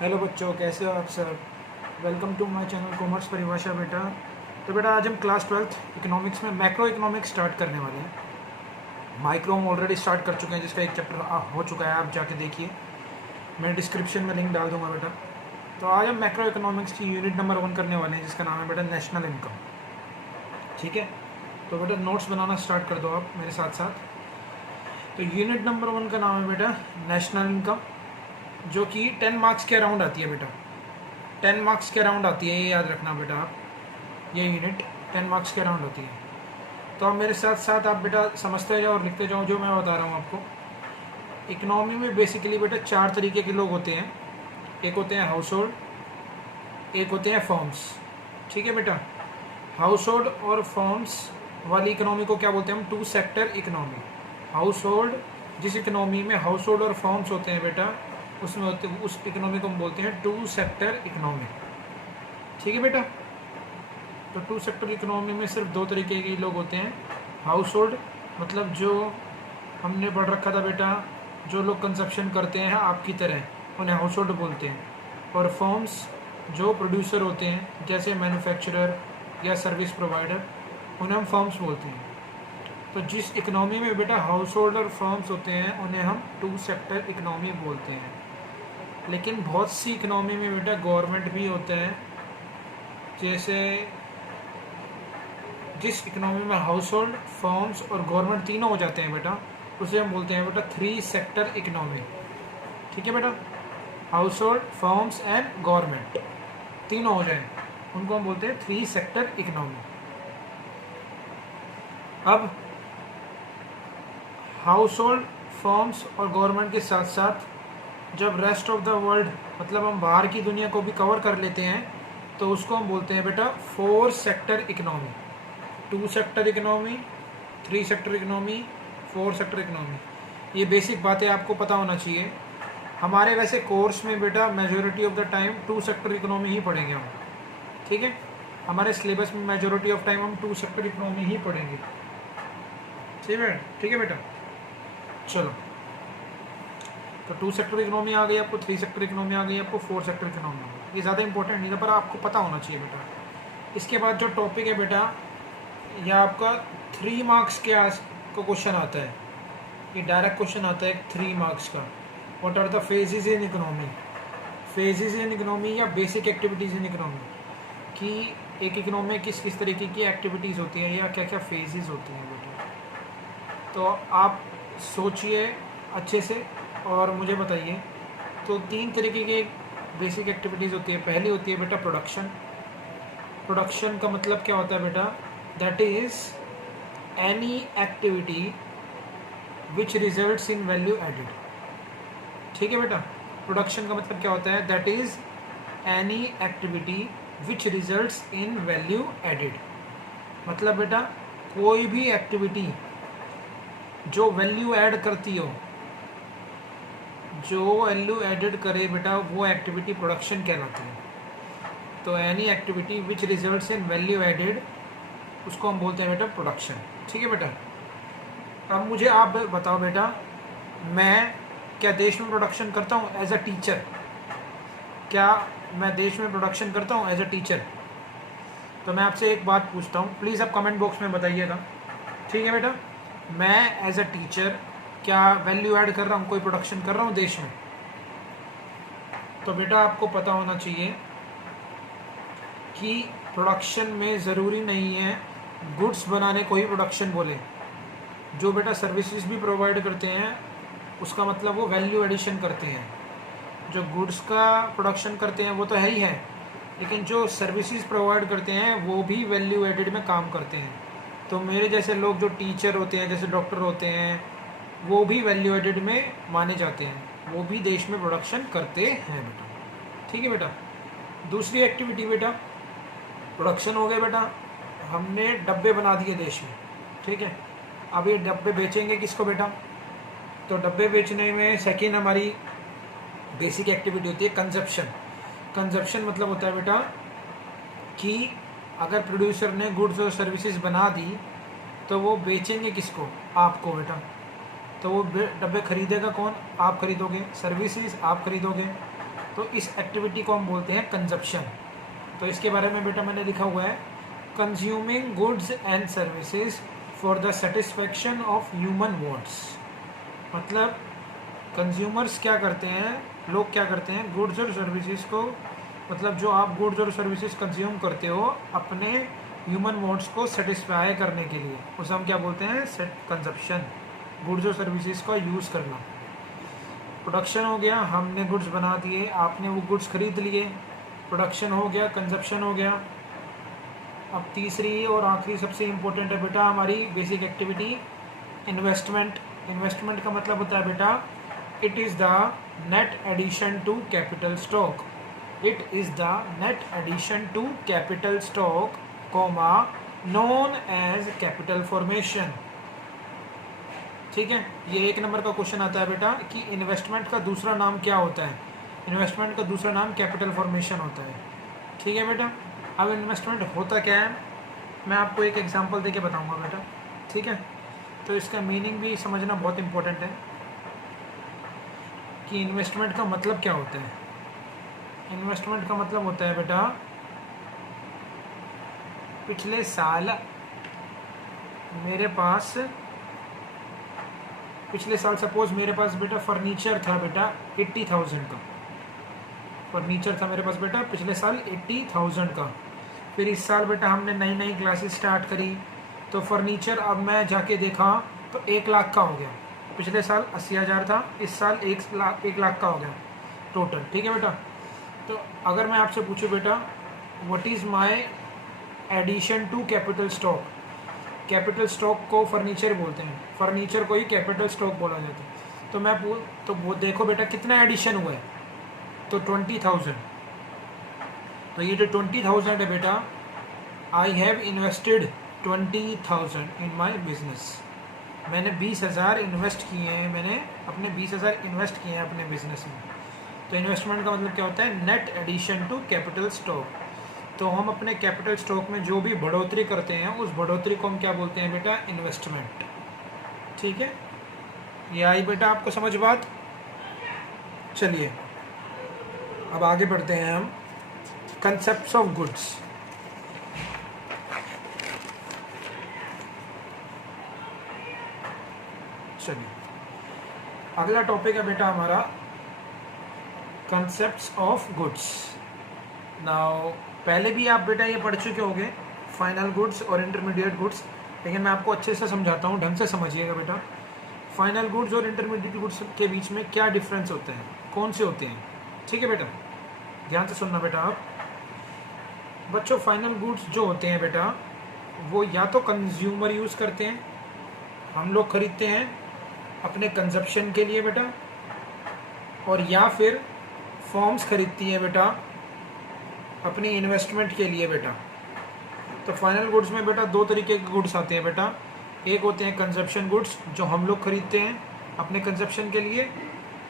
Hello बच्चों, कैसे हो आप सब। Welcome to my channel commerce परिभाषा बेटा। तो बेटा आज हम क्लास 12th इकोनॉमिक्स में मैक्रो इकोनॉमिक्स स्टार्ट करने वाले हैं। माइक्रो हम ऑलरेडी स्टार्ट कर चुके हैं, जिसका एक चैप्टर हो चुका है, आप जाके देखिए, मैं डिस्क्रिप्शन में लिंक डाल दूंगा बेटा। तो आज हम मैक्रो इकोनॉमिक्स की यूनिट नंबर 1 करने वाले हैं, जिसका नाम है बेटा नेशनल इनकम। ठीक है, तो बेटा नोट्स बनाना स्टार्ट कर दो आप मेरे साथ साथ। तो यूनिट नंबर 1 का नाम है बेटा नेशनल इनकम, जो कि 10 मार्क्स के अराउंड आती है बेटा। 10 मार्क्स के अराउंड आती है, ये याद रखना बेटा आप। ये यूनिट 10 मार्क्स के अराउंड होती है। तो आप मेरे साथ साथ आप बेटा समझते जाओ और लिखते जाओ जो मैं बता रहा हूँ आपको। इकोनॉमी में बेसिकली बेटा 4 तरीके के लोग होते हैं। एक होते हैं हाउस होल्ड, एक होते हैं फर्म्स। ठीक है बेटा, हाउस होल्ड और फर्म्स वाली इकोनॉमी को क्या बोलते हैं हम? Two sector economy. Household, जिस इकोनॉमी में हाउस होल्ड और फर्म्स होते हैं बेटा, उसमें होते उस इकोनॉमी को हम बोलते हैं टू सेक्टर इकोनॉमी। ठीक है बेटा, तो टू सेक्टर इकोनॉमी में सिर्फ 2 तरीके के लोग होते हैं। हाउस होल्ड मतलब जो हमने पढ़ रखा था बेटा, जो लोग कंजप्शन करते हैं आपकी तरह, उन्हें हाउस होल्ड बोलते हैं। और फर्म्स जो प्रोड्यूसर होते हैं, जैसे मैन्युफैक्चरर या सर्विस प्रोवाइडर, उन्हें हम फर्म्स बोलते हैं। तो जिस इकोनॉमी में बेटा हाउस होल्ड और फर्म्स होते हैं, उन्हें हम टू सेक्टर इकोनॉमी बोलते हैं। लेकिन बहुत सी इकोनॉमी में बेटा गवर्नमेंट भी होता है। जैसे जिस इकोनॉमी में हाउस होल्ड, फर्म्स और गवर्नमेंट तीनों हो जाते हैं बेटा, उसे हम बोलते हैं बेटा 3 सेक्टर इकोनॉमी। ठीक है बेटा, house hold, firms and government तीनों हो जाए, उनको हम बोलते हैं 3 सेक्टर इकोनॉमी। अब हाउस होल्ड, फर्म्स और गवर्नमेंट के साथ साथ जब रेस्ट ऑफ द वर्ल्ड मतलब हम बाहर की दुनिया को भी कवर कर लेते हैं, तो उसको हम बोलते हैं बेटा 4 sector economy. 2 sector economy, 3 sector economy, 4 sector economy. ये बेसिक बातें आपको पता होना चाहिए। हमारे वैसे कोर्स में बेटा majority of the time 2 sector economy ही पढ़ेंगे हम। ठीक है, हमारे सिलेबस में मेजोरिटी ऑफ टाइम हम 2 सेक्टर इकोनॉमी ही पढ़ेंगे। ठीक है बेटा, चलो। तो 2 सेक्टर इकोनॉमी आ गई आपको, 3 सेक्टर इकोनॉमी आ गई आपको, 4 सेक्टर इकोनॉमी आ गई। ये ज़्यादा इंपॉर्टेंट नहीं था, पर आपको पता होना चाहिए बेटा। इसके बाद जो टॉपिक है बेटा, यह आपका 3 मार्क्स के को क्वेश्चन आता है। ये डायरेक्ट क्वेश्चन आता है 3 मार्क्स का। What are the phases in economy? Phases in economy या बेसिक एक्टिविटीज़ इन इकोनॉमी, कि एक इकोनॉमी में किस किस तरीके की एक्टिविटीज़ होती हैं या क्या क्या फेजेस होती हैं बेटा। तो आप सोचिए अच्छे से और मुझे बताइए। तो 3 तरीके की बेसिक एक्टिविटीज़ होती है। पहली होती है बेटा प्रोडक्शन। प्रोडक्शन का मतलब क्या होता है बेटा? That is any activity which results in value added. ठीक है बेटा, प्रोडक्शन का मतलब क्या होता है? That is any activity which results in value added. मतलब बेटा कोई भी एक्टिविटी जो वैल्यू ऐड करती हो, जो वैल्यू एडेड करे बेटा, वो एक्टिविटी प्रोडक्शन कहलाती है। तो any activity which results in value added, उसको हम बोलते हैं बेटा प्रोडक्शन। ठीक है बेटा, अब मुझे आप बताओ बेटा, मैं क्या देश में प्रोडक्शन करता हूँ एज अ टीचर? क्या मैं देश में प्रोडक्शन करता हूँ एज अ टीचर? तो मैं आपसे एक बात पूछता हूँ, प्लीज़ आप कमेंट बॉक्स में बताइएगा। ठीक है बेटा, मैं एज अ टीचर क्या वैल्यू ऐड कर रहा हूँ, कोई प्रोडक्शन कर रहा हूँ देश में? तो बेटा आपको पता होना चाहिए कि प्रोडक्शन में ज़रूरी नहीं है गुड्स बनाने को ही प्रोडक्शन बोले। जो बेटा सर्विसेज भी प्रोवाइड करते हैं, उसका मतलब वो वैल्यू एडिशन करते हैं। जो गुड्स का प्रोडक्शन करते हैं वो तो है ही है, लेकिन जो सर्विसेज प्रोवाइड करते हैं वो भी वैल्यू एडिड में काम करते हैं। तो मेरे जैसे लोग जो टीचर होते हैं, जैसे डॉक्टर होते हैं, वो भी वैल्यू एडिड में माने जाते हैं, वो भी देश में प्रोडक्शन करते हैं बेटा। ठीक है बेटा, दूसरी एक्टिविटी बेटा प्रोडक्शन हो गए बेटा, हमने डब्बे बना दिए देश में। ठीक है, अब ये डब्बे बेचेंगे किसको बेटा? तो डब्बे बेचने में सेकेंड हमारी बेसिक एक्टिविटी होती है कंजप्शन। कंजप्शन मतलब होता है बेटा कि अगर प्रोड्यूसर ने गुड्स और सर्विसेज बना दी, तो वो बेचेंगे किसको? आपको बेटा। तो वो डब्बे खरीदेगा कौन? आप खरीदोगे। सर्विसेज आप खरीदोगे, तो इस एक्टिविटी को हम बोलते हैं कंजप्शन। तो इसके बारे में बेटा मैंने लिखा हुआ है, consuming goods and services for the satisfaction of human wants. मतलब कंज्यूमर्स क्या करते हैं, लोग क्या करते हैं, गुड्स और सर्विसेज को, मतलब जो आप गुड्स और सर्विसेज कंज्यूम करते हो अपने ह्यूमन वांट्स को सेटिस्फाई करने के लिए, उसे हम क्या बोलते हैं, कंजप्शन। गुड्स और सर्विसेज का यूज़ करना। प्रोडक्शन हो गया, हमने गुड्स बना दिए, आपने वो गुड्स खरीद लिए, प्रोडक्शन हो गया, कंजप्शन हो गया। अब तीसरी और आखिरी सबसे इम्पोर्टेंट है बेटा हमारी बेसिक एक्टिविटी, इन्वेस्टमेंट। इन्वेस्टमेंट का मतलब होता है बेटा, it is the net addition to capital stock. It is the net addition to capital stock comma known as capital formation. ठीक है, ये 1 नंबर का क्वेश्चन आता है बेटा कि इन्वेस्टमेंट का दूसरा नाम क्या होता है। इन्वेस्टमेंट का दूसरा नाम कैपिटल फॉर्मेशन होता है। ठीक है बेटा, अब इन्वेस्टमेंट होता क्या है मैं आपको एक एग्जांपल देके बताऊंगा बेटा। ठीक है, तो इसका मीनिंग भी समझना बहुत इम्पोर्टेंट है कि इन्वेस्टमेंट का मतलब क्या होता है। इन्वेस्टमेंट का मतलब होता है बेटा, पिछले साल सपोज मेरे पास बेटा फर्नीचर था बेटा 80,000 का। फर्नीचर था मेरे पास बेटा पिछले साल 80,000 का। फिर इस साल बेटा हमने नई नई क्लासेस स्टार्ट करी, तो फर्नीचर अब मैं जाके देखा तो 1 लाख का हो गया। पिछले साल 80,000 था, इस साल 1 लाख का हो गया टोटल। ठीक है बेटा, तो अगर मैं आपसे पूछूं बेटा what is my addition to capital stock. Capital stock को फर्नीचर बोलते हैं, फर्नीचर को ही कैपिटल स्टॉक बोला जाता है। तो मैं तो वो देखो बेटा कितना एडिशन हुआ है, तो 20,000। तो ये जो 20,000 है बेटा, I have invested 20,000 in my business. मैंने 20,000 इन्वेस्ट किए हैं, मैंने अपने 20,000 इन्वेस्ट किए हैं अपने बिजनेस में। तो इन्वेस्टमेंट का मतलब क्या होता है, net addition to capital stock. तो हम अपने कैपिटल स्टॉक में जो भी बढ़ोतरी करते हैं उस बढ़ोतरी को हम क्या बोलते हैं बेटा, इन्वेस्टमेंट। ठीक है, ये आई बेटा आपको समझ बात। चलिए अब आगे बढ़ते हैं हम, कंसेप्ट्स ऑफ गुड्स। चलिए अगला टॉपिक है बेटा हमारा कंसेप्ट्स ऑफ गुड्स। नाउ पहले भी आप बेटा ये पढ़ चुके होंगे फाइनल गुड्स और इंटरमीडिएट गुड्स, लेकिन मैं आपको अच्छे से समझाता हूँ, ढंग से समझिएगा बेटा। फाइनल गुड्स और इंटरमीडिएट गुड्स के बीच में क्या डिफरेंस होते हैं, कौन से होते हैं। ठीक है बेटा, ध्यान से सुनना बेटा आप बच्चों। फाइनल गुड्स जो होते हैं बेटा वो या तो कंज्यूमर यूज़ करते हैं, हम लोग खरीदते हैं अपने कंजप्शन के लिए बेटा, और या फिर फॉर्म्स खरीदती हैं बेटा अपनी इन्वेस्टमेंट के लिए बेटा। तो फाइनल गुड्स में बेटा 2 तरीके के गुड्स आते हैं बेटा। एक होते हैं कंजप्शन गुड्स जो हम लोग खरीदते हैं अपने कंजप्शन के लिए,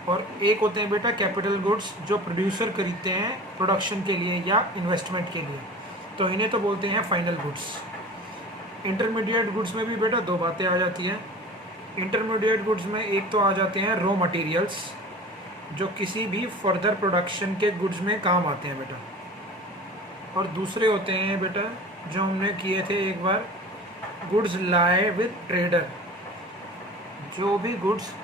और एक होते हैं बेटा कैपिटल गुड्स जो प्रोड्यूसर खरीदते हैं प्रोडक्शन के लिए या इन्वेस्टमेंट के लिए। तो इन्हें तो बोलते हैं फाइनल गुड्स। इंटरमीडिएट गुड्स में भी बेटा 2 बातें आ जाती हैं। इंटरमीडिएट गुड्स में एक तो आ जाते हैं रॉ मटेरियल्स जो किसी भी फर्दर प्रोडक्शन के गुड्स में काम आते हैं बेटा, और दूसरे होते हैं बेटा जो हमने किए थे एक बार, गुड्स लाए विद ट्रेडर। जो भी गुड्स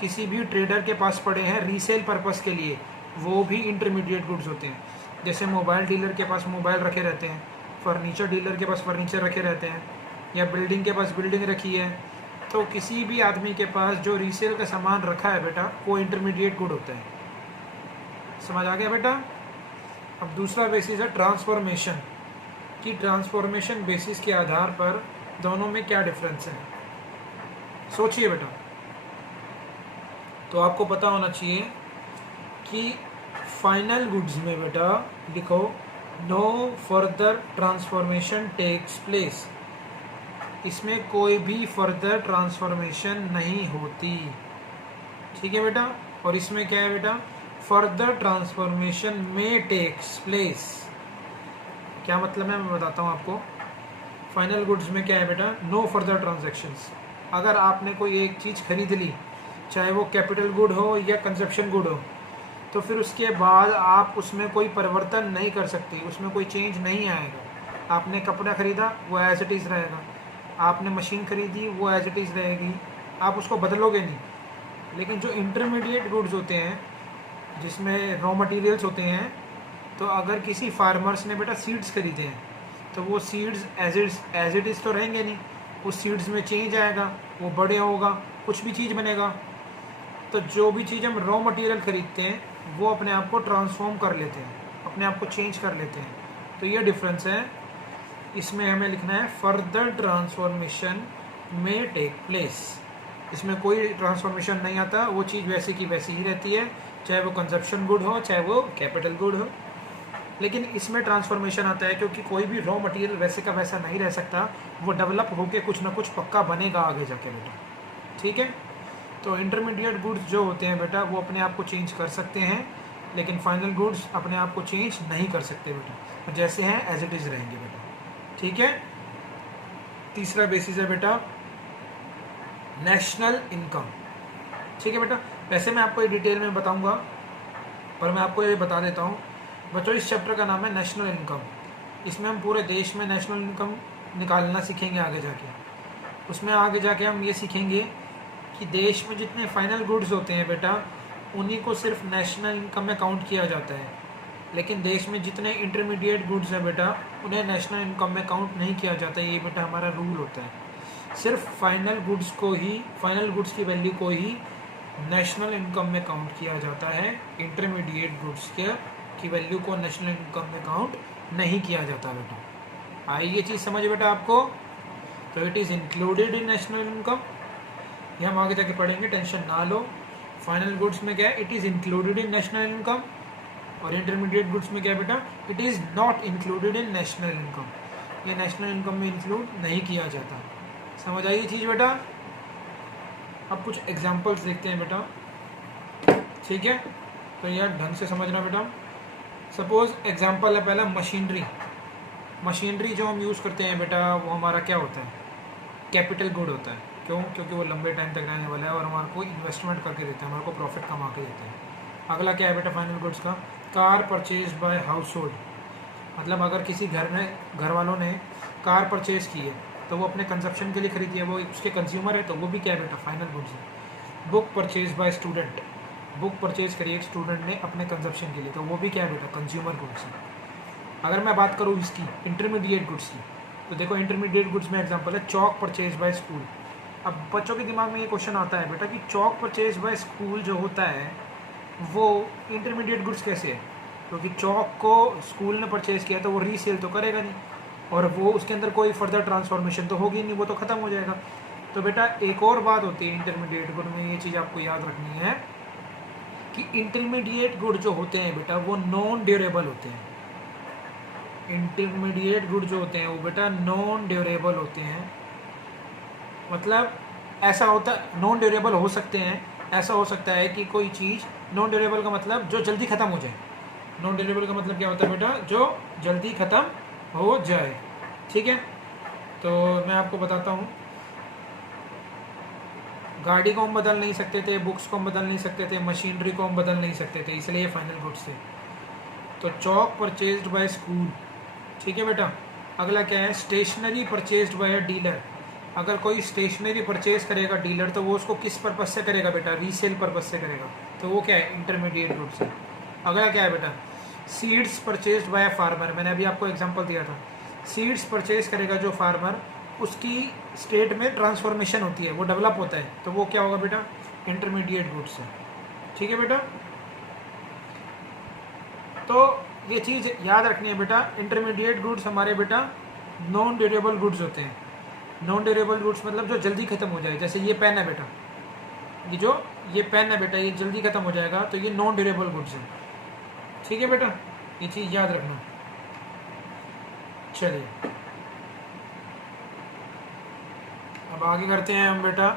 किसी भी ट्रेडर के पास पड़े हैं रीसेल पर्पस के लिए, वो भी इंटरमीडिएट गुड्स होते हैं। जैसे मोबाइल डीलर के पास मोबाइल रखे रहते हैं, फर्नीचर डीलर के पास फर्नीचर रखे रहते हैं, या बिल्डिंग के पास बिल्डिंग रखी है। तो किसी भी आदमी के पास जो रीसेल का सामान रखा है बेटा वो इंटरमीडिएट गुड होता है। समझ आ गया बेटा। अब दूसरा बेसिस है ट्रांसफॉर्मेशन, कि ट्रांसफॉर्मेशन बेसिस के आधार पर दोनों में क्या डिफरेंस है। सोचिए बेटा, तो आपको पता होना चाहिए कि फाइनल गुड्स में बेटा लिखो no further transformation takes place. इसमें कोई भी फर्दर ट्रांसफॉर्मेशन नहीं होती। ठीक है बेटा। और इसमें क्या है बेटा, फर्दर ट्रांसफॉर्मेशन में टेक्स प्लेस। क्या मतलब है मैं बताता हूँ आपको। फाइनल गुड्स में क्या है बेटा, नो फर्दर ट्रांजैक्शंस। अगर आपने कोई एक चीज़ खरीद ली, चाहे वो कैपिटल गुड हो या कंजप्शन गुड हो, तो फिर उसके बाद आप उसमें कोई परिवर्तन नहीं कर सकते, उसमें कोई चेंज नहीं आएगा। आपने कपड़ा ख़रीदा, वो एज इट इज़ रहेगा। आपने मशीन ख़रीदी, वो एज इट इज़ रहेगी, आप उसको बदलोगे नहीं। लेकिन जो इंटरमीडिएट गुड्स होते हैं, जिसमें रॉ मटेरियल्स होते हैं, तो अगर किसी फार्मर्स ने बेटा सीड्स खरीदे हैं, तो वो सीड्स एज इट इज़ तो रहेंगे नहीं, उस सीड्स में चेंज आएगा, वो बड़े होगा, कुछ भी चीज़ बनेगा। तो जो भी चीज़ हम रॉ मटेरियल ख़रीदते हैं वो अपने आप को ट्रांसफॉर्म कर लेते हैं, अपने आप को चेंज कर लेते हैं। तो ये डिफरेंस है। इसमें हमें लिखना है फर्दर ट्रांसफॉर्मेशन में टेक प्लेस। इसमें कोई ट्रांसफॉर्मेशन नहीं आता, वो चीज़ वैसे की वैसी ही रहती है, चाहे वो कंजप्शन गुड हो चाहे वो कैपिटल गुड हो। लेकिन इसमें ट्रांसफॉर्मेशन आता है क्योंकि कोई भी रॉ मटेरियल वैसे का वैसा नहीं रह सकता, वो डेवलप होके कुछ ना कुछ पक्का बनेगा आगे जाके बेटा। ठीक है, तो इंटरमीडिएट गुड्स जो होते हैं बेटा वो अपने आप को चेंज कर सकते हैं, लेकिन फाइनल गुड्स अपने आप को चेंज नहीं कर सकते बेटा, जैसे हैं एज इट इज़ रहेंगे बेटा। ठीक है, तीसरा बेसिस है बेटा नेशनल इनकम। ठीक है बेटा, वैसे मैं आपको ये डिटेल में बताऊंगा, पर मैं आपको ये बता देता हूँ बच्चों, इस चैप्टर का नाम है नेशनल इनकम। इसमें हम पूरे देश में नेशनल इनकम निकालना सीखेंगे आगे जाके। उसमें आगे जाके हम ये सीखेंगे कि देश में जितने फाइनल गुड्स होते हैं बेटा, उन्हीं को सिर्फ नेशनल इनकम में काउंट किया जाता है, लेकिन देश में जितने इंटरमीडिएट गुड्स हैं बेटा उन्हें नेशनल इनकम में काउंट नहीं किया जाता। ये बेटा हमारा रूल होता है। सिर्फ फाइनल गुड्स को ही, फाइनल गुड्स की वैल्यू को ही नेशनल इनकम में काउंट किया जाता है, इंटरमीडिएट गुड्स की वैल्यू को नेशनल इनकम में काउंट नहीं किया जाता बेटा। आई ये चीज़ समझ बेटा आपको? तो it is included in national income, ये हम आगे जाके पढ़ेंगे, टेंशन ना लो। फाइनल गुड्स में क्या है, it is included in national income, और इंटरमीडिएट गुड्स में क्या है बेटा, it is not included in national income, ये नेशनल इनकम में इंक्लूड नहीं किया जाता। समझ आई ये चीज़ बेटा? अब कुछ एग्जांपल्स देखते हैं बेटा। ठीक है, तो यार ढंग से समझना बेटा। सपोज एग्जांपल है पहला मशीनरी। मशीनरी जो हम यूज़ करते हैं बेटा वो हमारा क्या होता है, कैपिटल गुड होता है। क्यों? क्योंकि वो लंबे टाइम तक रहने वाला है और हमारे को इन्वेस्टमेंट करके देता है, हमारे को प्रॉफिट कमा के देता है। अगला क्या है बेटा फाइनल गुड्स का, car purchase by house hold. मतलब अगर किसी घर में घर वालों ने कार परचेज़ की है तो वो अपने कंजप्शन के लिए खरीदी है, वो उसके कंज्यूमर है, तो वो भी क्या है बेटा फाइनल गुड्स है। Book purchase by student, book purchase करी एक स्टूडेंट ने अपने कंजप्शन के लिए, तो वो भी क्या है बेटा कंज्यूमर गुड्स है। अगर मैं बात करूँ इसकी इंटरमीडिएट गुड्स की, तो देखो इंटरमीडिएट गुड्स में एग्जांपल है चॉक परचेज बाय स्कूल। अब बच्चों के दिमाग में ये क्वेश्चन आता है बेटा कि चॉक परचेज बाय स्कूल जो होता है वो इंटरमीडिएट गुड्स कैसे है, क्योंकि चॉक को स्कूल ने परचेज़ किया तो वो रीसेल तो करेगा नहीं, और वो उसके अंदर कोई फर्दर ट्रांसफॉर्मेशन तो होगी नहीं, वो तो ख़त्म हो जाएगा। तो बेटा एक और बात होती है इंटरमीडिएट गुड में, ये चीज़ आपको याद रखनी है कि इंटरमीडिएट गुड जो होते हैं बेटा वो नॉन ड्यूरेबल होते हैं। इंटरमीडिएट गुड जो होते हैं वो बेटा नॉन ड्यूरेबल होते हैं। मतलब ऐसा होता, नॉन ड्यूरेबल हो सकते हैं, ऐसा हो सकता है कि कोई चीज़, नॉन ड्यूरेबल का मतलब जो जल्दी ख़त्म हो जाए। नॉन ड्यूरेबल का मतलब क्या होता है बेटा, जो जल्दी ख़त्म हो जाए। ठीक है, तो मैं आपको बताता हूँ, गाड़ी को हम बदल नहीं सकते थे, बुक्स को हम बदल नहीं सकते थे, मशीनरी को हम बदल नहीं सकते थे, इसलिए फाइनल गुड्स थे। तो चॉक परचेज्ड बाय स्कूल। ठीक है बेटा, अगला क्या है, stationery purchased by a dealer. अगर कोई स्टेशनरी परचेज करेगा डीलर, तो वो उसको किस पर्पज़ से करेगा बेटा, रीसेल पर्पज़ से करेगा, तो वो क्या है इंटरमीडिएट गुड्स है। अगला क्या है बेटा, seeds purchased by a farmer. मैंने अभी आपको एग्जांपल दिया था, सीड्स परचेज करेगा जो फार्मर, उसकी स्टेट में ट्रांसफॉर्मेशन होती है, वो डेवलप होता है, तो वो क्या होगा बेटा इंटरमीडिएट गुड्स है। ठीक है बेटा, तो ये चीज़ याद रखनी है बेटा, इंटरमीडिएट गुड्स हमारे बेटा नॉन ड्यूरेबल गुड्स होते हैं। नॉन ड्यूरेबल गुड्स मतलब जो जल्दी ख़त्म हो जाए, जैसे ये पेन है बेटा, ये पेन है बेटा, ये जल्दी ख़त्म हो जाएगा, तो ये नॉन ड्यूरेबल गुड्स है। ठीक है बेटा, ये चीज़ याद रखना। चलिए अब आगे करते हैं हम बेटा।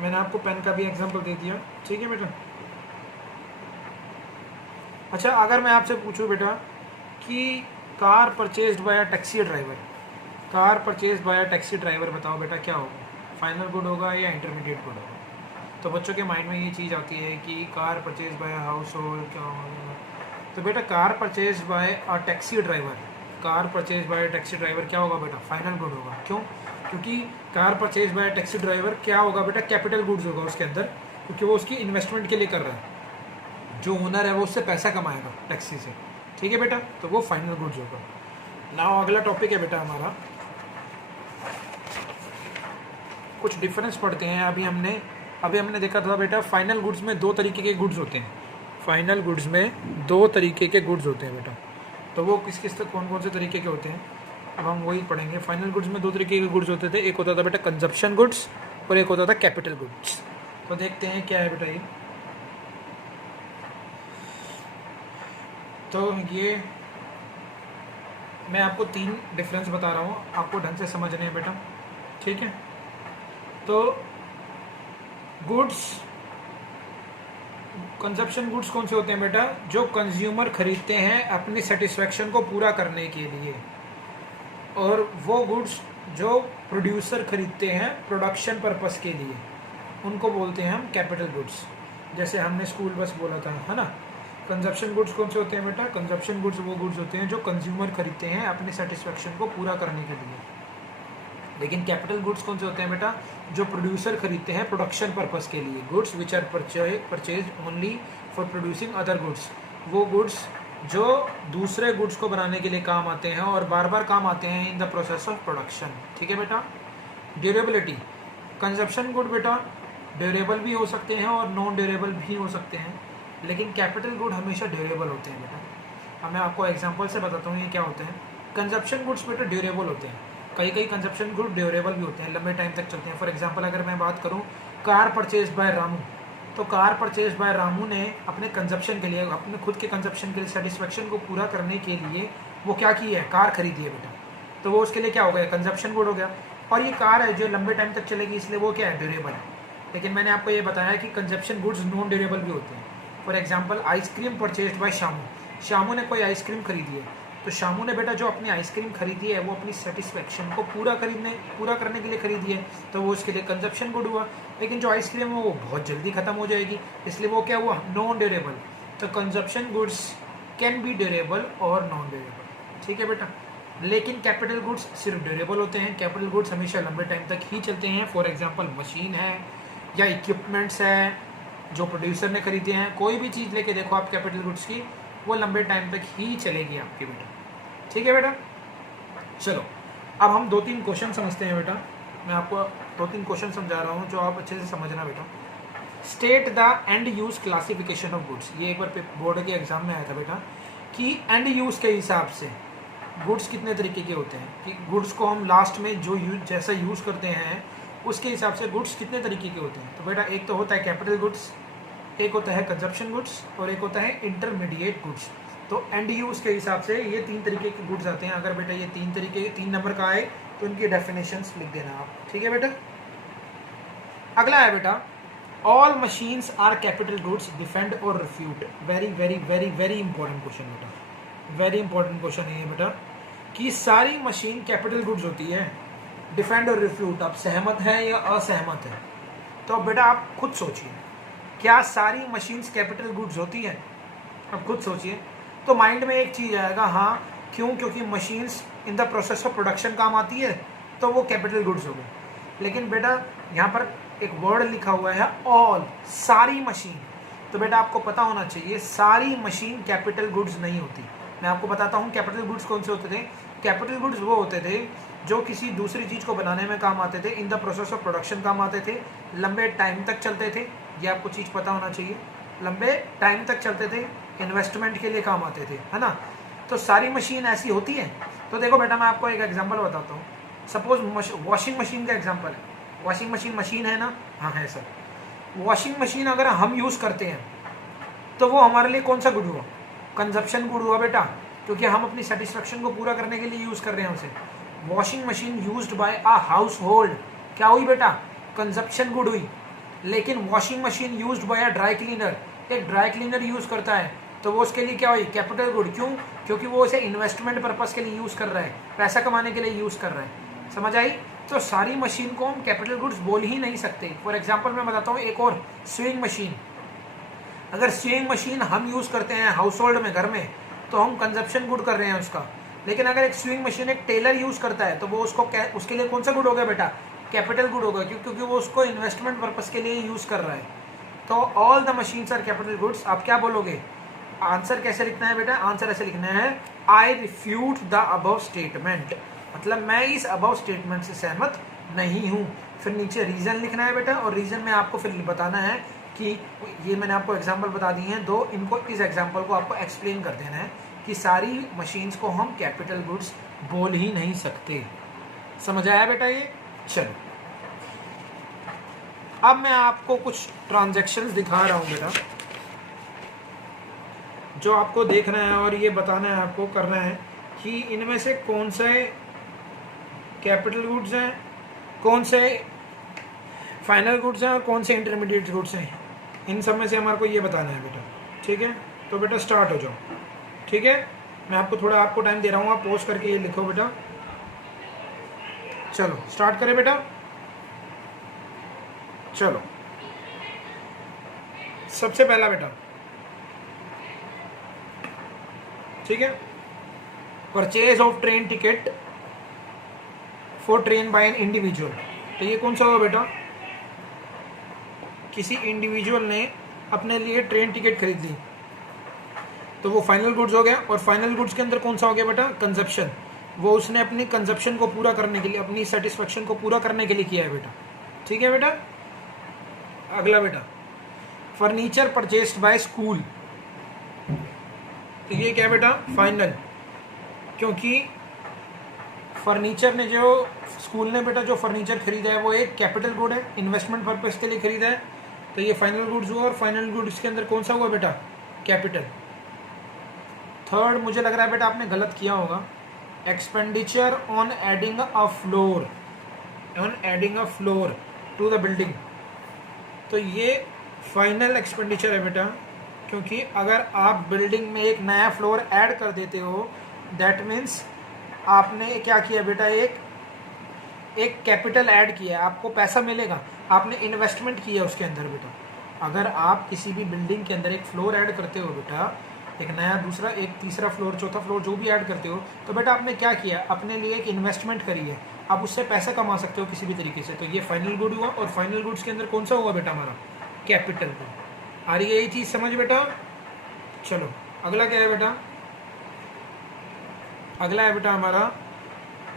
मैंने आपको पेन का भी एग्जांपल दे दिया। ठीक है बेटा, अच्छा अगर मैं आपसे पूछूं बेटा कि car purchased by a taxi driver, car purchased by a taxi driver, बताओ बेटा क्या होगा, फाइनल गुड होगा या इंटरमीडिएट गुड होगा? तो बच्चों के माइंड में ये चीज़ आती है कि car purchase by house hold क्या होगा। तो बेटा car purchase by a taxi driver, car purchase by taxi driver क्या होगा बेटा, फाइनल गुड होगा। क्यों? क्योंकि car purchase by taxi driver क्या होगा बेटा, कैपिटल गुड्स होगा उसके अंदर, क्योंकि वो उसकी इन्वेस्टमेंट के लिए कर रहा है। जो ओनर है वो उससे पैसा कमाएगा टैक्सी से, ठीक है बेटा, तो वो फाइनल गुड्स होगा। नाउ अगला टॉपिक है बेटा हमारा, कुछ डिफरेंस पढ़ते हैं। अभी हमने देखा था बेटा फाइनल गुड्स में दो तरीके के गुड्स होते हैं, फाइनल गुड्स में दो तरीके के गुड्स होते हैं बेटा। तो वो किस किस तक कौन कौन से तरीके के होते हैं, अब हम वही पढ़ेंगे। फाइनल गुड्स में दो तरीके के गुड्स होते थे, एक होता था बेटा कंजप्शन गुड्स और एक होता था कैपिटल गुड्स। तो देखते हैं क्या है बेटा ये। तो ये मैं आपको 3 डिफरेंस बता रहा हूँ, आपको ढंग से समझने हैं बेटा, ठीक है। तो गुड्स, कंजप्शन गुड्स कौन से होते हैं बेटा, जो कंज्यूमर खरीदते हैं अपनी सेटिस्फेक्शन को पूरा करने के लिए, और वो गुड्स जो प्रोड्यूसर खरीदते हैं प्रोडक्शन पर्पस के लिए, उनको बोलते हैं हम कैपिटल गुड्स। जैसे हमने स्कूल बस बोला था, है ना। कंजप्शन गुड्स कौन से होते हैं बेटा, कंजप्शन गुड्स वो गुड्स होते हैं जो कंज्यूमर खरीदते हैं अपनी सेटिस्फेक्शन को पूरा करने के लिए। लेकिन कैपिटल गुड्स कौन से होते हैं बेटा, जो प्रोड्यूसर खरीदते हैं प्रोडक्शन पर्पस के लिए। Goods which are purchase only for producing other goods, वो गुड्स जो दूसरे गुड्स को बनाने के लिए काम आते हैं और बार बार काम आते हैं in the process of production, ठीक है बेटा। ड्यूरेबिलिटी, कंजप्शन गुड बेटा ड्यूरेबल भी हो सकते हैं और नॉन ड्यूरेबल भी हो सकते हैं, लेकिन कैपिटल गुड हमेशा ड्यूरेबल होते हैं बेटा। अब मैं आपको एग्जांपल से बताता हूँ ये क्या होते हैं। कंजप्शन गुड्स बेटा ड्यूरेबल होते हैं, कई कंजप्शन गुड ड्यूरेबल भी होते हैं, लंबे टाइम तक चलते हैं। फॉर एग्जांपल अगर मैं बात करूँ कार परचेज बाय रामू, तो कार परचेज बाय रामू ने अपने कंजप्शन के लिए, अपने खुद के कंजप्शन के लिए, सेटिस्फेक्शन को पूरा करने के लिए वो क्या की है, कार खरीदी है बेटा। तो वो उसके लिए क्या हो गया, कंजप्शन गुड हो गया। और ये कार है जो लंबे टाइम तक चलेगी, इसलिए वो क्या है, ड्यूरेबल है। लेकिन मैंने आपको ये बताया कि कंजप्शन गुड्स नॉन ड्यूरेबल भी होते हैं। For example ice cream purchase by Shamu, Shamu ने कोई आइसक्रीम खरीदी है, तो शामू ने बेटा जो अपनी आइसक्रीम खरीदी है वो अपनी सेटिस्फेक्शन को पूरा करने के लिए खरीदी है, तो वो उसके लिए कंजप्शन गुड हुआ। लेकिन जो आइसक्रीम है वो बहुत जल्दी ख़त्म हो जाएगी, इसलिए वो क्या हुआ, नॉन ड्यूरेबल। तो consumption goods can be durable और नॉन ड्यूरेबल, ठीक है बेटा। लेकिन कैपिटल गुड्स सिर्फ ड्यूरेबल होते हैं, कैपिटल गुड्स हमेशा लंबे टाइम तक ही चलते हैं। फॉर एग्जांपल मशीन है या इक्विपमेंट्स है जो प्रोड्यूसर ने खरीदे हैं, कोई भी चीज़ लेके देखो आप कैपिटल गुड्स की, वो लंबे टाइम तक ही चलेगी आपकी बेटा, ठीक है बेटा। चलो अब हम 2-3 क्वेश्चन समझते हैं बेटा। मैं आपको 2-3 क्वेश्चन समझा रहा हूँ जो आप अच्छे से समझना बेटा। State the end use classification of goods, ये एक बार बोर्ड के एग्जाम में आया था बेटा कि एंड यूज के हिसाब से गुड्स कितने तरीके के होते हैं, कि गुड्स को हम लास्ट में जो जैसा यूज़ करते हैं उसके हिसाब से गुड्स कितने तरीके के होते हैं। तो बेटा एक तो होता है कैपिटल गुड्स, एक होता है कंजप्शन गुड्स और एक होता है इंटरमीडिएट गुड्स। तो एंड यूज़ के हिसाब से ये 3 तरीके के गुड्स आते हैं। अगर बेटा ये 3 नंबर का आए तो इनकी डेफिनेशंस लिख देना आप, ठीक है बेटा। अगला है बेटा all machines are capital goods, defend और refute. Very very very very important question बेटा, वेरी इंपॉर्टेंट क्वेश्चन है ये बेटा कि सारी मशीन कैपिटल गुड्स होती है, डिफेंड और रिफ्यूट। आप सहमत हैं या असहमत हैं? तो अब बेटा आप खुद सोचिए, क्या सारी मशीन्स कैपिटल गुड्स होती हैं? अब खुद सोचिए, तो माइंड में एक चीज़ आएगा, हाँ क्यों, क्योंकि machines in the process of production काम आती है तो वो कैपिटल गुड्स हो गए। लेकिन बेटा यहाँ पर एक वर्ड लिखा हुआ है ऑल, सारी मशीन। तो बेटा आपको पता होना चाहिए सारी मशीन कैपिटल गुड्स नहीं होती। मैं आपको बताता हूँ कैपिटल गुड्स कौन से होते थे। कैपिटल गुड्स वो होते थे जो किसी दूसरी चीज़ को बनाने में काम आते थे, in the process of production काम आते थे, लंबे टाइम तक चलते थे। ये आपको चीज़ पता होना चाहिए, लंबे टाइम तक चलते थे, इन्वेस्टमेंट के लिए काम आते थे, है ना। तो सारी मशीन ऐसी होती है। तो देखो बेटा मैं आपको एक एग्जांपल बताता हूँ। सपोज वॉशिंग मशीन का एग्जांपल है। वॉशिंग मशीन है ना, हाँ है सर। वॉशिंग मशीन अगर हम यूज़ करते हैं तो वो हमारे लिए कौन सा गुड हुआ? कंजप्शन गुड हुआ बेटा, क्योंकि हम अपनी सेटिस्फेक्शन को पूरा करने के लिए यूज़ कर रहे हैं उसे। Washing machine used by a house hold क्या हुई बेटा? कंजप्शन गुड हुई। लेकिन washing machine used by a dry cleaner, एक ड्राई क्लीनर यूज़ करता है तो वो उसके लिए क्या हुई? Capital good. क्यों? क्योंकि वो उसे इन्वेस्टमेंट पर्पस के लिए यूज़ कर रहा है, पैसा कमाने के लिए यूज़ कर रहा है। समझ आई? तो सारी मशीन को हम कैपिटल गुड्स बोल ही नहीं सकते। फॉर एग्जांपल मैं बताता हूँ एक और, स्विंग मशीन। अगर स्विंग मशीन हम यूज़ करते हैं हाउस होल्ड में, घर में, तो हम कंजप्शन गुड कर रहे हैं उसका। लेकिन अगर एक स्विंग मशीन एक टेलर यूज़ करता है तो वो उसके लिए कौन सा गुड होगा बेटा? कैपिटल गुड होगा, क्योंकि वो उसको इन्वेस्टमेंट पर्पज़ के लिए यूज़ कर रहा है। तो all the machines are capital goods. आप क्या बोलोगे? आंसर कैसे लिखना है बेटा? आंसर ऐसे लिखना है, आई रिफ्यूट द अबव स्टेटमेंट, मतलब मैं इस अबव स्टेटमेंट से सहमत नहीं हूँ। फिर नीचे रीज़न लिखना है बेटा, और रीज़न में आपको फिर बताना है कि ये मैंने आपको एग्जांपल बता दिए हैं दो, इनको इस एग्जांपल को आपको एक्सप्लेन कर देना है कि सारी मशीन्स को हम कैपिटल गुड्स बोल ही नहीं सकते। समझ आया बेटा ये? चलो अब मैं आपको कुछ ट्रांजैक्शंस दिखा रहा हूँ बेटा, जो आपको देखना है और ये बताना है आपको, करना है कि इनमें से कौन से कैपिटल गुड्स हैं, कौन से फाइनल गुड्स हैं और कौन से इंटरमीडिएट गुड्स हैं। इन सब में से हमारे को ये बताना है बेटा, ठीक है? तो बेटा स्टार्ट हो जाओ, ठीक है? मैं आपको टाइम दे रहा हूँ, आप पॉज करके ये लिखो बेटा। चलो स्टार्ट करें बेटा। चलो सबसे पहला बेटा, ठीक है, purchase of train ticket for train by an individual. तो ये कौन सा होगा बेटा? किसी इंडिविजुअल ने अपने लिए ट्रेन टिकट खरीद ली, तो वो फाइनल गुड्स हो गया। और फाइनल गुड्स के अंदर कौन सा हो गया बेटा? कंजप्शन। वो उसने अपनी कंजप्शन को पूरा करने के लिए, अपनी सेटिस्फेक्शन को पूरा करने के लिए किया है बेटा, ठीक है बेटा? अगला बेटा, फर्नीचर परचेस्ड बाय स्कूल। तो ये क्या है बेटा? फाइनल, क्योंकि फर्नीचर ने जो स्कूल ने बेटा जो फर्नीचर खरीदा है वो एक कैपिटल गुड है, इन्वेस्टमेंट पर्पस के लिए खरीदा है, तो ये फाइनल गुड्स हुआ। और फाइनल गुड्स के अंदर कौन सा हुआ बेटा? कैपिटल। थर्ड मुझे लग रहा है बेटा आपने गलत किया होगा, expenditure on adding a floor to the building. तो ये फाइनल एक्सपेंडिचर है बेटा, क्योंकि अगर आप बिल्डिंग में एक नया फ्लोर ऐड कर देते हो, दैट मीन्स आपने क्या किया बेटा? एक कैपिटल ऐड किया है, आपको पैसा मिलेगा, आपने इन्वेस्टमेंट किया उसके अंदर बेटा। अगर आप किसी भी बिल्डिंग के अंदर एक फ्लोर ऐड करते हो बेटा, एक नया, दूसरा, एक तीसरा फ्लोर, चौथा फ्लोर जो भी ऐड करते हो, तो बेटा आपने क्या किया? अपने लिए एक इन्वेस्टमेंट करी है, आप उससे पैसा कमा सकते हो किसी भी तरीके से। तो ये फाइनल गुड हुआ। और फाइनल गुड्स के अंदर कौन सा हुआ बेटा? हमारा कैपिटल गुड। आ रही है ये चीज़ समझ बेटा? चलो अगला क्या है बेटा? अगला है बेटा हमारा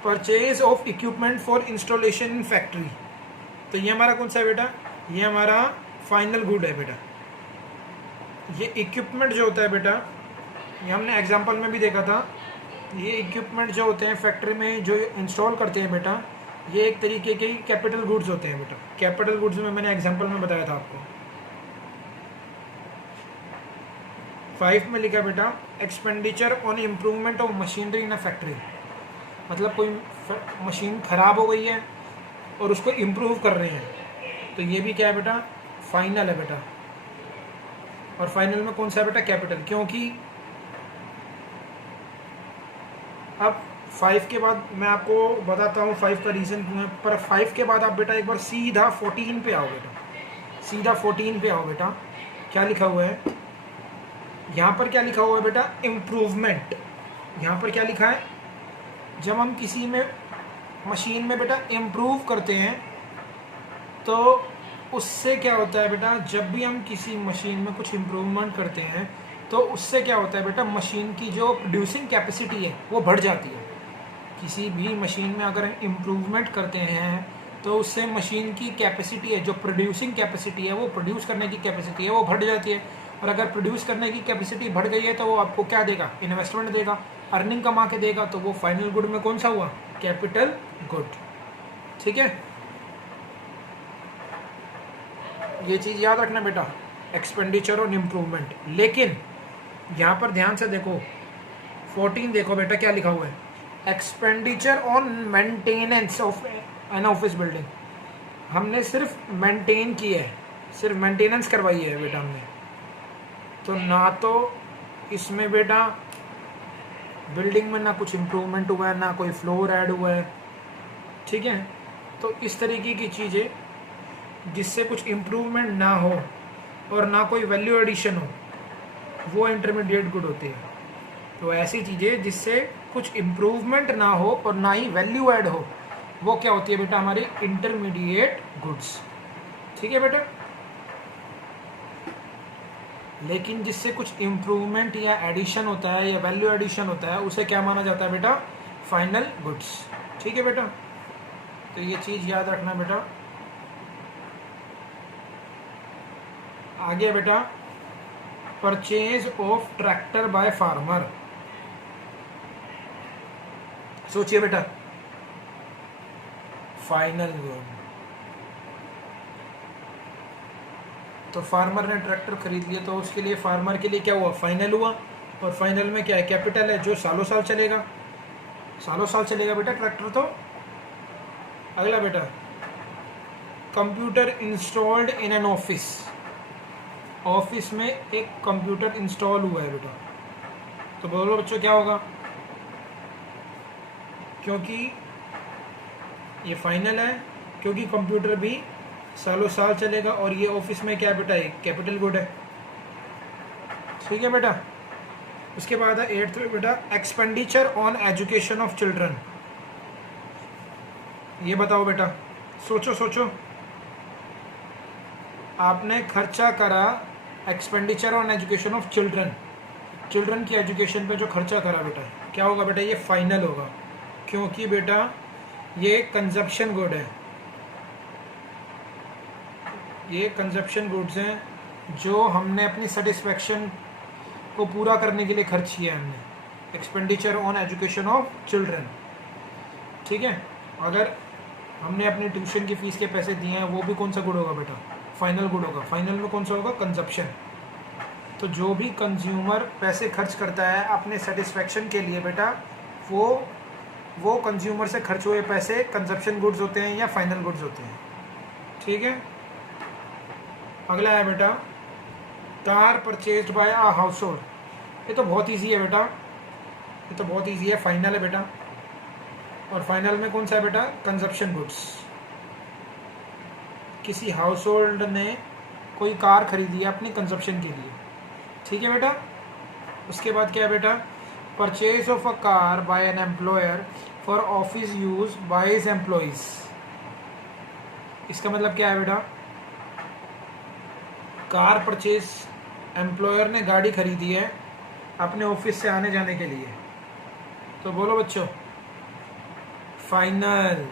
purchase of equipment for installation in factory. तो ये हमारा कौन सा है बेटा? ये हमारा फाइनल गुड है बेटा। ये इक्विपमेंट जो होता है बेटा, ये हमने एग्जांपल में भी देखा था, ये इक्विपमेंट जो होते हैं फैक्ट्री में जो इंस्टॉल करते हैं बेटा, ये एक तरीके के कैपिटल गुड्स होते हैं बेटा। कैपिटल गुड्स में मैंने एग्जांपल में बताया था आपको। 5 में लिखा बेटा, expenditure on improvement of machinery in a factory. मतलब कोई मशीन ख़राब हो गई है और उसको इम्प्रूव कर रहे हैं, तो ये भी क्या है बेटा? फाइनल है बेटा। और फाइनल में कौन सा है बेटा? कैपिटल। क्योंकि अब 5 के बाद मैं आपको बताता हूँ 5 का रीज़न क्यों है, पर 5 के बाद आप बेटा एक बार सीधा 14 पे आओ बेटा, सीधा 14 पे आओ बेटा। क्या लिखा हुआ है यहाँ पर? क्या लिखा हुआ है बेटा? इम्प्रूवमेंट। यहाँ पर क्या लिखा है? जब हम किसी में मशीन में बेटा इम्प्रूव करते हैं, तो उससे क्या होता है बेटा? जब भी हम किसी मशीन में कुछ इम्प्रूवमेंट करते हैं, तो उससे क्या होता है बेटा? मशीन की जो प्रोड्यूसिंग कैपेसिटी है वो बढ़ जाती है। किसी भी मशीन में अगर हम इम्प्रूवमेंट करते हैं, तो उससे मशीन की कैपेसिटी है, जो प्रोड्यूसिंग कैपेसिटी है, वो प्रोड्यूस करने की कैपेसिटी है, वो बढ़ जाती है। और अगर प्रोड्यूस करने की कैपेसिटी बढ़ गई है, तो वो आपको क्या देगा? इन्वेस्टमेंट देगा, अर्निंग कमा के देगा। तो वो फाइनल गुड में कौन सा हुआ? Capital good. ठीक है, ये चीज़ याद रखना बेटा, एक्सपेंडिचर और इम्प्रूवमेंट। लेकिन यहाँ पर ध्यान से देखो, 14 देखो बेटा क्या लिखा हुआ है? Expenditure on maintenance of an office building. हमने सिर्फ मेंटेन की है, सिर्फ मेंटेनेंस करवाई है बेटा हमने, तो ना तो इसमें बेटा बिल्डिंग में ना कुछ इम्प्रूवमेंट हुआ है, ना कोई फ्लोर ऐड हुआ है। ठीक है, तो इस तरीके की चीज़ें जिससे कुछ इम्प्रूवमेंट ना हो और ना कोई वैल्यू एडिशन हो, वो इंटरमीडिएट गुड होती है। तो ऐसी चीज़ें जिससे कुछ इम्प्रूवमेंट ना हो और ना ही वैल्यू ऐड हो, वो क्या होती है बेटा? हमारी इंटरमीडिएट गुड्स। ठीक है बेटा। लेकिन जिससे कुछ इम्प्रूवमेंट या एडिशन होता है या वैल्यू एडिशन होता है, उसे क्या माना जाता है बेटा? Final goods. ठीक है बेटा, तो ये चीज़ याद रखना बेटा। आगे बेटा, purchase of tractor by farmer. सोचिए बेटा, फाइनल गुड। तो फार्मर ने ट्रैक्टर खरीद लिया, तो उसके लिए फार्मर के लिए क्या हुआ? फाइनल हुआ। और फाइनल में क्या है? कैपिटल है, जो सालों साल चलेगा। सालों साल चलेगा बेटा ट्रैक्टर तो। अगला बेटा, computer installed in an office. Office में एक कंप्यूटर इंस्टॉल हुआ है बेटा, तो बोलो बच्चों क्या होगा? क्योंकि ये फाइनल है, क्योंकि कंप्यूटर भी सालों साल चलेगा, और ये ऑफिस में क्या बेटा? एक कैपिटल गुड है। ठीक है बेटा। उसके बाद है 8th में बेटा, expenditure on education of children. ये बताओ बेटा, सोचो सोचो, आपने खर्चा करा expenditure on education of children, children की एजुकेशन पे जो खर्चा करा बेटा, क्या होगा बेटा? ये फाइनल होगा, क्योंकि बेटा ये कंजप्शन गुड है। ये कंजप्शन गुड्स हैं जो हमने अपनी सेटिस्फेक्शन को पूरा करने के लिए खर्च किया है हमने। Expenditure on education of children. ठीक है। अगर हमने अपने ट्यूशन की फ़ीस के पैसे दिए हैं, वो भी कौन सा गुड होगा बेटा? फाइनल गुड होगा। फाइनल में कौन सा होगा? कंजप्शन। तो जो भी कंज्यूमर पैसे खर्च करता है अपने सेटिस्फेक्शन के लिए बेटा, वो कंज्यूमर से खर्च हुए पैसे कंजप्शन गुड्स होते हैं या फाइनल गुड्स होते हैं। ठीक है। अगला है बेटा, car purchased by a house hold. ये तो बहुत ईजी है बेटा, ये तो बहुत ईजी है, फाइनल है बेटा। और फाइनल में कौन सा है बेटा? Consumption goods. किसी हाउस होल्ड ने कोई कार खरीदी है अपनी कंजप्शन के लिए। ठीक है बेटा। उसके बाद क्या है बेटा? Purchase of a car by an employer for office use by his employees. इसका मतलब क्या है बेटा? कार परचेज, एम्प्लॉयर ने गाड़ी खरीदी है अपने ऑफिस से आने जाने के लिए, तो बोलो बच्चों फाइनल।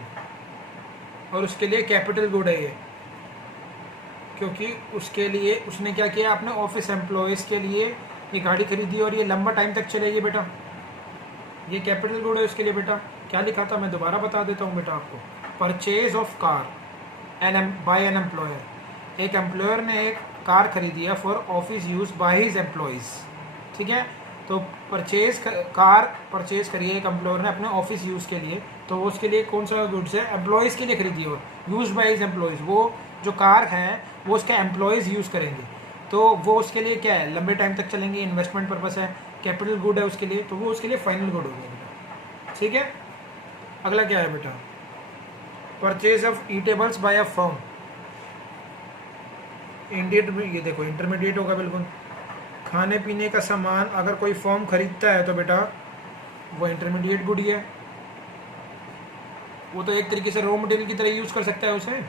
और उसके लिए कैपिटल गुड है ये, क्योंकि उसके लिए उसने क्या किया? अपने ऑफिस एम्प्लॉयज़ के लिए ये गाड़ी खरीदी और ये लंबा टाइम तक चलेगी बेटा। ये कैपिटल गुड है उसके लिए बेटा। क्या लिखा था मैं दोबारा बता देता हूँ बेटा आपको। Purchase of car by an employer. एक एम्प्लॉयर ने एक कार खरीदी है for office use by his employees. ठीक है। तो कार परचेज करिए एक एम्प्लॉयर ने अपने ऑफिस यूज़ के लिए, तो वो उसके लिए कौन सा गुड्स है? एम्प्लॉयज़ के लिए खरीदी है, यूज बाय हिज एम्प्लॉयज़। वो जो कार है वो उसके एम्प्लॉयज़ यूज़ करेंगे, तो वो उसके लिए क्या है? लंबे टाइम तक चलेंगे, इन्वेस्टमेंट पर्पस है, कैपिटल गुड है उसके लिए, तो वो उसके लिए फाइनल गुड हो गया बेटा। ठीक है। अगला क्या है बेटा? Purchase of eatables by a firm. ये देखो इंटरमीडिएट होगा बिल्कुल। खाने पीने का सामान अगर कोई फर्म खरीदता है तो बेटा वो इंटरमीडिएट गुड ही है। वो तो एक तरीके से रॉ मटेरियल की तरह यूज़ कर सकता है उसे।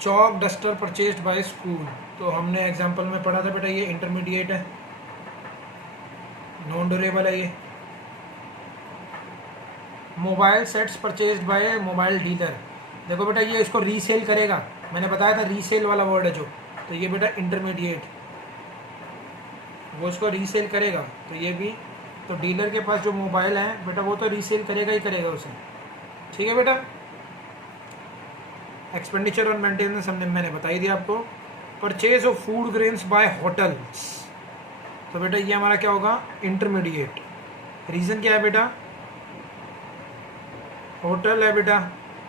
Chalk duster purchased bye school, तो हमने एग्जांपल में पढ़ा था बेटा, ये इंटरमीडिएट है, नॉन ड्यूरेबल है ये। Mobile sets purchased bye mobile dealer, देखो बेटा ये इसको रीसेल करेगा, मैंने बताया था रीसेल वाला वर्ड है जो, तो ये बेटा इंटरमीडिएट, वो इसको रीसेल करेगा, तो ये भी, तो डीलर के पास जो मोबाइल है बेटा वो तो रीसेल करेगा ही करेगा उसे। ठीक है बेटा। एक्सपेंडिचर और मेंटेनेंस मैंने बता ही दिया आपको। Purchase of food grains by hotels, तो बेटा ये हमारा क्या होगा? इंटरमीडिएट। रीज़न क्या है बेटा? होटल है बेटा,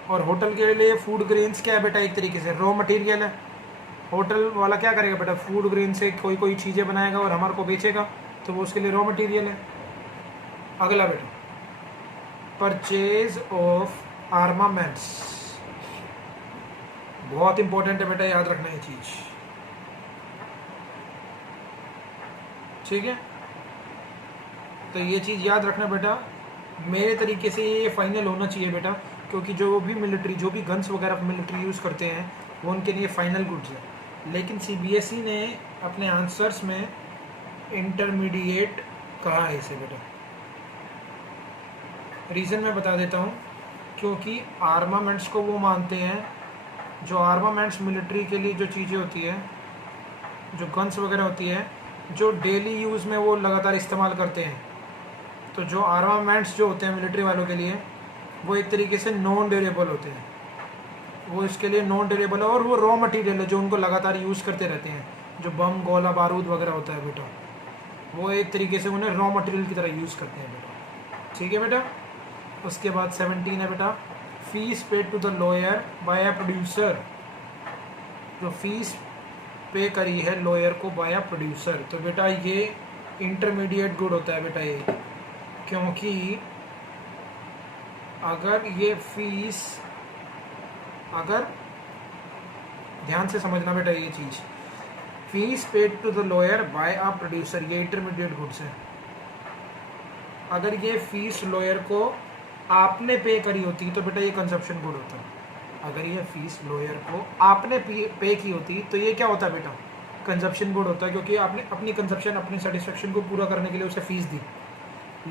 और होटल के लिए फूड ग्रेन्स क्या है बेटा? एक तरीके से रॉ मटेरियल है। होटल वाला क्या करेगा बेटा? फूड ग्रेन से कोई चीज़ें बनाएगा और हमारे को बेचेगा, तो वो उसके लिए रॉ मटेरियल है। अगला बेटा, परचेज ऑफ आर्मामेंट्स। बहुत इंपॉर्टेंट है बेटा, याद रखना ये चीज़, ठीक है। तो ये चीज़ याद रखना बेटा, मेरे तरीके से ये फाइनल होना चाहिए बेटा, क्योंकि जो भी मिलिट्री, जो भी गन्स वगैरह मिलिट्री यूज़ करते हैं वो उनके लिए फाइनल गुड्स है। लेकिन सीबीएसई ने अपने आंसर्स में इंटरमीडिएट कहा है इसे बेटा। रीज़न मैं बता देता हूँ, क्योंकि आर्मामेंट्स को वो मानते हैं, जो आर्मामेंट्स मिलिट्री के लिए जो चीज़ें होती है, जो गन्स वगैरह होती है, जो डेली यूज़ में वो लगातार इस्तेमाल करते हैं, तो जो आर्मामेंट्स जो होते हैं मिलिट्री वालों के लिए, वो एक तरीके से नॉन ड्यूरेबल होते हैं, वो इसके लिए नॉन ड्यूरेबल है, और वो रॉ मटेरियल है जो उनको लगातार यूज़ करते रहते हैं। जो बम, गोला बारूद वगैरह होता है बेटा, वो एक तरीके से उन्हें रॉ मटेरियल की तरह यूज़ करते हैं बेटा, ठीक है बेटा। उसके बाद 17 है बेटा, fees paid to the lawyer by a producer. जो फीस पे करी है लॉयर को बाय अ प्रोड्यूसर, तो बेटा ये इंटरमीडिएट गुड होता है बेटा ये, क्योंकि अगर ये फीस, अगर ध्यान से समझना बेटा ये चीज़, fees paid to the lawyer by a producer, ये इंटरमीडिएट गुड्स है। अगर ये फीस लॉयर को आपने पे करी होती तो बेटा ये कंजप्शन गुड होता है। अगर ये फीस लॉयर को आपने पे की होती तो ये क्या होता है बेटा, कंजप्शन गुड होता है, क्योंकि आपने अपनी कंजप्शन, अपनी सेटिस्फेक्शन को पूरा करने के लिए उसे फीस दी।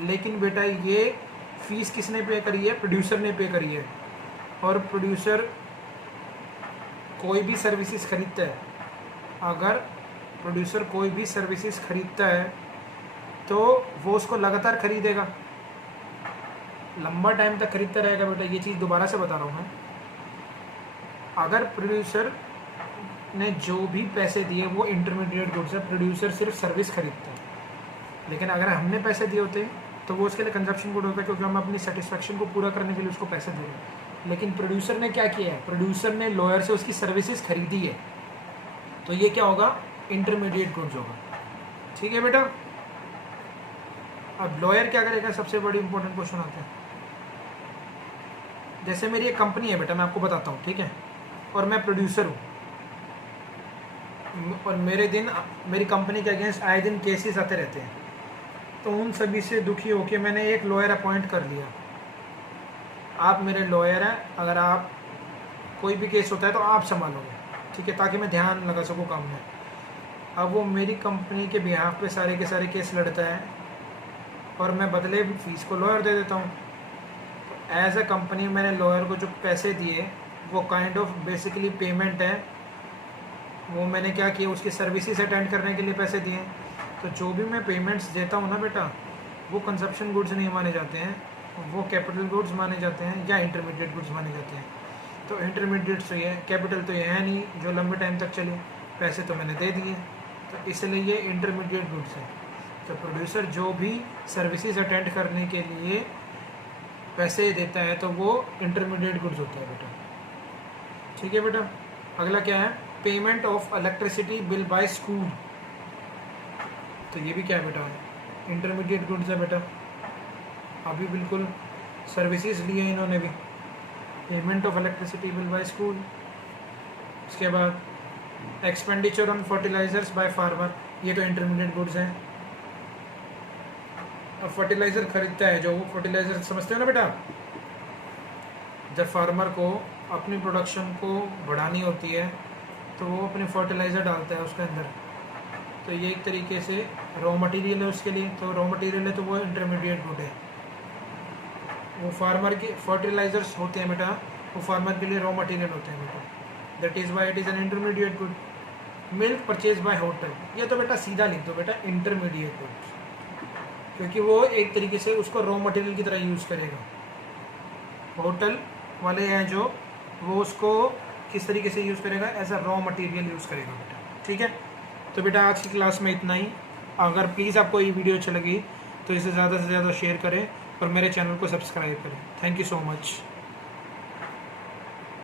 लेकिन बेटा ये फीस किसने पे करी है, प्रोड्यूसर ने पे करी है। और प्रोड्यूसर कोई भी सर्विसेज खरीदता है, अगर प्रोड्यूसर कोई भी सर्विसेज खरीदता है तो वो उसको लगातार खरीदेगा, लंबा टाइम तक खरीदता रहेगा बेटा। ये चीज़ दोबारा से बता रहा हूँ मैं, अगर प्रोड्यूसर ने जो भी पैसे दिए वो इंटरमीडिएट गुड्स है, प्रोड्यूसर सिर्फ सर्विस खरीदता है। लेकिन अगर हमने पैसे दिए होते तो वो उसके लिए कंजप्शन गुड होता है, क्योंकि हम अपनी सेटिस्फेक्शन को पूरा करने के लिए उसको पैसे दे रहे हैं। लेकिन प्रोड्यूसर ने क्या किया है, प्रोड्यूसर ने लॉयर से उसकी सर्विसेज खरीदी है, तो ये क्या होगा, इंटरमीडिएट गुड्स होगा, ठीक है बेटा। अब लॉयर क्या करेगा, सबसे बड़ी इंपॉर्टेंट क्वेश्चन आता है। जैसे मेरी एक कंपनी है बेटा, मैं आपको बताता हूँ, ठीक है, और मैं प्रोड्यूसर हूँ, और मेरी कंपनी के अगेंस्ट आए दिन केसेस आते रहते हैं, तो उन सभी से दुखी होकर मैंने एक लॉयर अपॉइंट कर लिया। आप मेरे लॉयर हैं, अगर आप कोई भी केस होता है तो आप संभालोगे, ठीक है, ताकि मैं ध्यान लगा सकूँ काम में। अब वो मेरी कंपनी के बिहाफ पे सारे के सारे केस लड़ता है, और मैं बदले फीस को लॉयर दे देता हूँ। तो एज अ कंपनी मैंने लॉयर को जो पैसे दिए वो काइंड ऑफ बेसिकली पेमेंट है। वो मैंने क्या किया, उसकी सर्विसेज अटेंड करने के लिए पैसे दिए। तो जो भी मैं पेमेंट्स देता हूँ ना बेटा, वो कंजप्शन गुड्स नहीं माने जाते हैं, वो कैपिटल गुड्स माने जाते हैं या इंटरमीडिएट गुड्स माने जाते हैं। तो इंटरमीडिएट तो ये, कैपिटल तो ये है नहीं जो लंबे टाइम तक चले, पैसे तो मैंने दे दिए, तो इसलिए ये इंटरमीडिएट गुड्स है। तो प्रोड्यूसर जो भी सर्विसेज अटेंड करने के लिए पैसे देता है तो वो इंटरमीडिएट गुड्स होता है बेटा, ठीक है बेटा। अगला क्या है, payment of electricity bill by school, तो ये भी क्या है बेटा, इंटरमीडिएट गुड्स है बेटा। अभी बिल्कुल सर्विसेज लिए इन्होंने भी, payment of electricity bill by school. उसके बाद expenditure on fertilisers by farmer, ये तो इंटरमीडिएट गुड्स हैं। अब फर्टिलाइज़र खरीदता है जो, वो फर्टिलाइज़र समझते हो ना बेटा, जब फार्मर को अपनी प्रोडक्शन को बढ़ानी होती है तो वो अपने फर्टिलाइज़र डालता है उसके अंदर, तो ये एक तरीके से रॉ मटेरियल है उसके लिए, तो रॉ मटेरियल है तो वो इंटरमीडिएट गुड है। वो फार्मर के फर्टिलाइज़र्स होते हैं बेटा, वो फार्मर के लिए रॉ मटेरियल होते हैं बेटा, that is why it is an intermediate good. Milk purchase by hotel, ये तो बेटा सीधा लिख दो बेटा इंटरमीडिएट गुड, क्योंकि वो एक तरीके से उसको रॉ मटेरियल की तरह यूज़ करेगा। होटल वाले हैं जो, वो उसको किस तरीके से यूज़ करेगा, as a raw material use करेगा बेटा, ठीक है। तो बेटा आज की क्लास में इतना ही। अगर प्लीज़ आपको ये वीडियो अच्छी लगी तो इसे ज़्यादा से ज़्यादा शेयर करें और मेरे चैनल को सब्सक्राइब करें। Thank you so much.